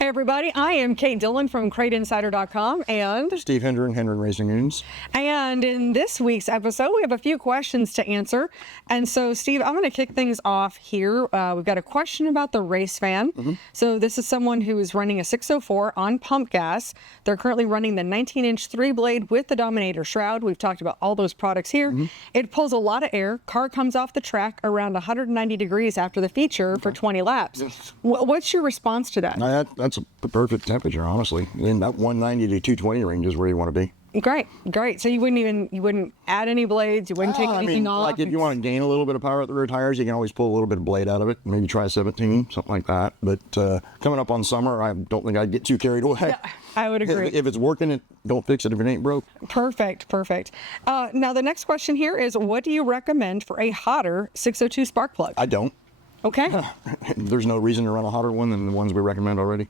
Hey everybody, I am Kate Dillon from CrateInsider.com and Steve Hendren, Hendren Racing News. And in this week's episode, we have a few questions to answer. And so, Steve, I'm going to kick things off here. We've got a question about the race fan. So this is someone who is running a 604 on pump gas. They're currently running the 19-inch 3-blade with the Dominator shroud. We've talked about all those products here. It pulls a lot of air. Car comes off the track around 190 degrees after the feature for 20 laps. What's your response to that? That's a perfect temperature, honestly. In that 190 to 220 range is where you want to be. Great. So you wouldn't add any blades, you wouldn't take anything off? Like if you want to gain a little bit of power at the rear tires, you can always pull a little bit of blade out of it. Maybe try a 17, something like that. But coming up on summer, I don't think I'd get too carried away. Yeah, I would agree. If it's working, don't fix it if it ain't broke. Perfect. Now the next question here is, what do you recommend for a hotter 602 spark plug? I don't. Okay. There's no reason to run a hotter one than the ones we recommend already.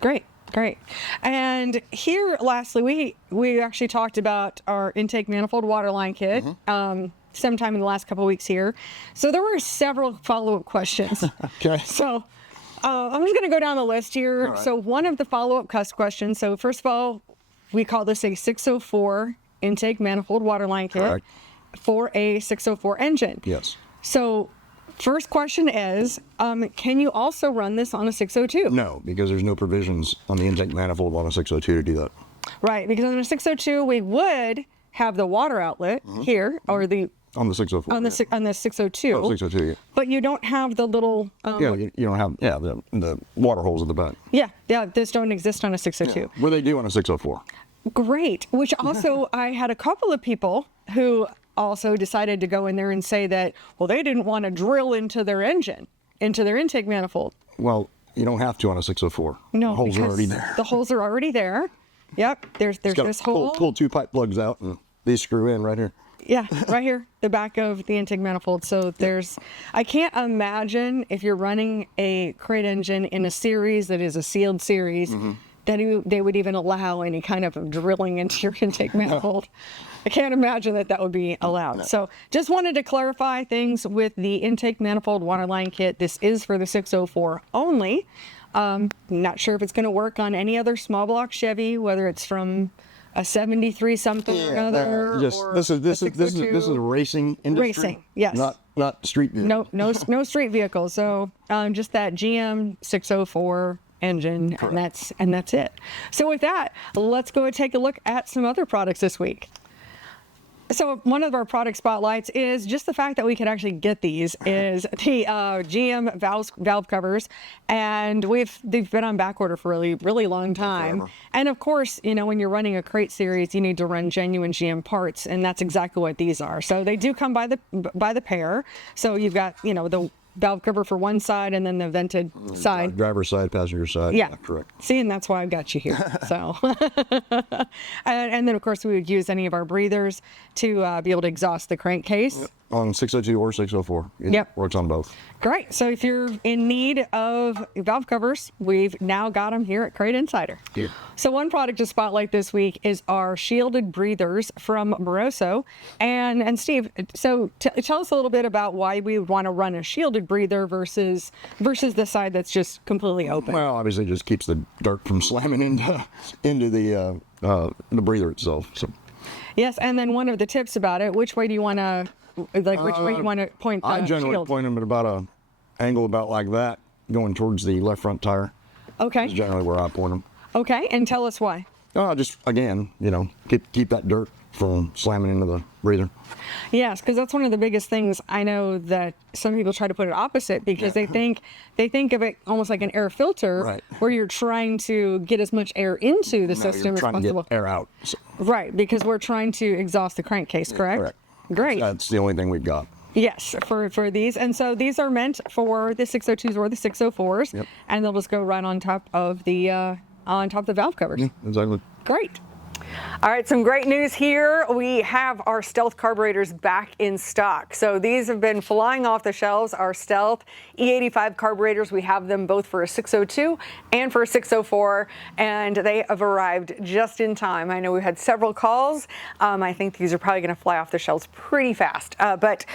Great. And here, lastly, we actually talked about our intake manifold waterline kit sometime in the last couple of weeks here. So there were several follow-up questions. Okay. So I'm just going to go down the list here. Right. So one of the follow-up questions. So first of all, we call this a 604 intake manifold waterline kit. Correct. For a 604 engine. Yes. So first question is, can you also run this on a 602? No, because there's no provisions on the intake manifold on a 602 to do that. Right, because on a 602 we would have the water outlet here, or the On the 604. on the 602. Oh, 602, yeah. But you don't have the little. You don't have the water holes in the back. Yeah. This don't exist on a 602. What do they do on a 604? Great. Which also, I had a couple of people who also decided to go in there and say that, well, they didn't want to drill into their engine, into their intake manifold. Well, you don't have to on a 604. No, the holes are because already there. The holes are already there. Yep. There's this hole. Pull 2 pipe plugs out and these screw in right here. Yeah, right here, the back of the intake manifold. So I can't imagine if you're running a crate engine in a series that is a sealed series, that they would even allow any kind of drilling into your intake manifold. I can't imagine that would be allowed. No. So just wanted to clarify things with the intake manifold waterline kit. This is for the 604 only. Not sure if it's going to work on any other small block Chevy, whether it's from a 73 something or another. This is a racing industry. Racing, yes. Not street vehicle. No street vehicle. So just that GM 604 engine, and that's it. So with that, let's go and take a look at some other products this week. So one of our product spotlights is just the fact that we can actually get these is the GM valve covers, and they've been on back order for a really long time. Forever. And of course, when you're running a crate series, you need to run genuine GM parts, and that's exactly what these are. So they do come by the pair. So you've got the valve cover for one side and then the vented side. Driver's side, passenger side. Yeah, correct. See, and that's why I've got you here. So, and then of course we would use any of our breathers to be able to exhaust the crankcase. On 602 or 604. It works on both. Great. So if you're in need of valve covers, we've now got them here at Crate Insider. Yeah. So one product to spotlight this week is our shielded breathers from Moroso. And Steve, so tell us a little bit about why we would want to run a shielded breather versus the side that's just completely open. Well, obviously it just keeps the dirt from slamming into the breather itself. So. Yes, and then one of the tips about it, which way do you want to... which way you want to point the I generally shield? point them at about an angle about like that, going towards the left front tire. Okay. That's generally where I point them. Okay, and tell us why. Just, again, keep that dirt from slamming into the breather. Yes, because that's one of the biggest things. I know that some people try to put it opposite because they think of it almost like an air filter, where you're trying to get as much air into the system as possible. To get air out. So. Right, because we're trying to exhaust the crankcase, correct? Correct. Great. That's the only thing we've got. Yes, for these. And so these are meant for the 602s or the 604s, and they'll just go right on top of the valve covers. Yeah, exactly. Great. All right, some great news here. We have our Stealth carburetors back in stock. So these have been flying off the shelves, our Stealth E85 carburetors. We have them both for a 602 and for a 604, and they have arrived just in time. I know we had several calls. I think these are probably going to fly off the shelves pretty fast. But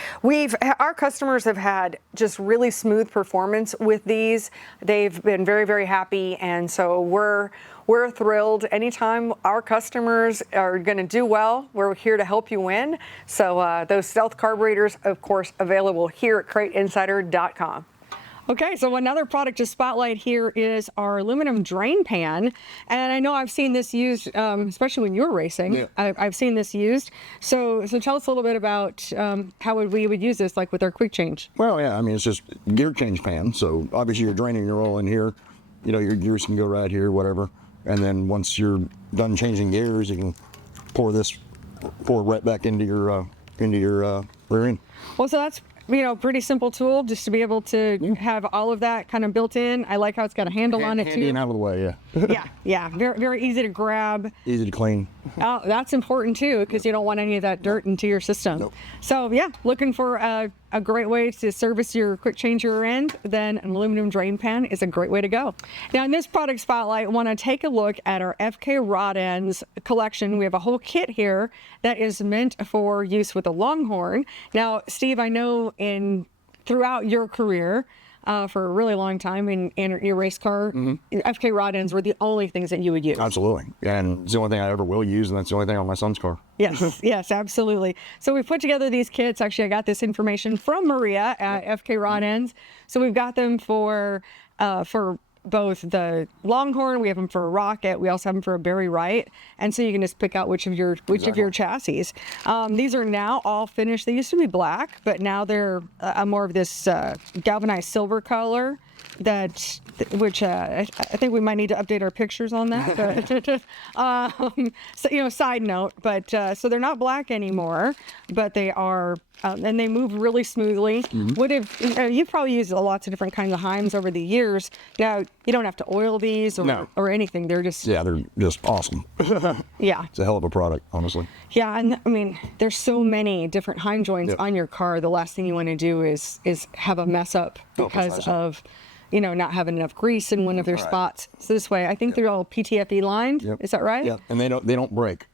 our customers have had just really smooth performance with these. They've been very, very happy, and so we're thrilled. Anytime our customers are going to do well, we're here to help you win. So those Stealth carburetors, of course, available here at CrateInsider.com. Okay, so another product to spotlight here is our aluminum drain pan. And I know I've seen this used, especially when you're racing. Yeah. I've seen this used. So tell us a little bit about how we would use this, like with our quick change. Well, yeah, I mean, it's just gear change pan. So obviously you're draining your oil in here. You know, your gears can go right here, whatever. And then once you're done changing gears, you can pour right back into your rear end. Well, so that's pretty simple tool just to be able to have all of that kind of built in. I like how it's got a handle on it Handy too. and out of the way, yeah. Yeah, very, very easy to grab. Easy to clean. Oh, that's important too, because you don't want any of that dirt into your system. Nope. So yeah, looking for a great way to service your quick change rear end, then an aluminum drain pan is a great way to go. Now in this product spotlight, I want to take a look at our FK rod ends collection. We have a whole kit here that is meant for use with a Longhorn. Now, Steve, I know throughout your career, for a really long time in your race car, FK rod ends were the only things that you would use. Absolutely. And it's the only thing I ever will use, and that's the only thing on my son's car. Yes, yes, absolutely. So we put together these kits. Actually, I got this information from Maria at FK Rod Ends. So we've got them for both the Longhorn, we have them for a Rocket, we also have them for a Barry Wright, and so you can just pick out which of your chassis. These are now all finished. They used to be black, but now they're more of this galvanized silver color. Which I think we might need to update our pictures on that. So, side note, but so they're not black anymore, but they are, and they move really smoothly. You've probably used lots of different kinds of Heims over the years. Now you don't have to oil these or anything. They're just they're just awesome. Yeah, it's a hell of a product, honestly. Yeah, and I mean, there's so many different Heim joints on your car. The last thing you want to do is have a mess up because of not having enough grease in one of their spots. So this way, I think they're all PTFE lined. Is that right? Yeah, and they don't break.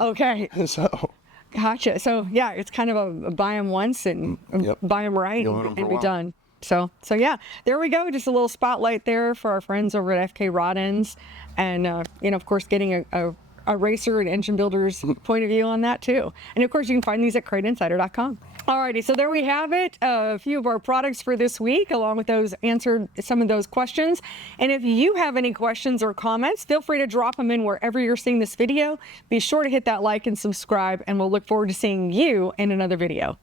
Okay. So. Gotcha. So yeah, it's kind of a buy them once and buy them right and be done. So yeah, there we go. Just a little spotlight there for our friends over at FK Rod Ends, and of course, getting a racer and engine builder's point of view on that too. And of course, you can find these at CrateInsider.com. Alrighty, so there we have it. A few of our products for this week, along with those answered some of those questions. And if you have any questions or comments, feel free to drop them in wherever you're seeing this video. Be sure to hit that like and subscribe, and we'll look forward to seeing you in another video.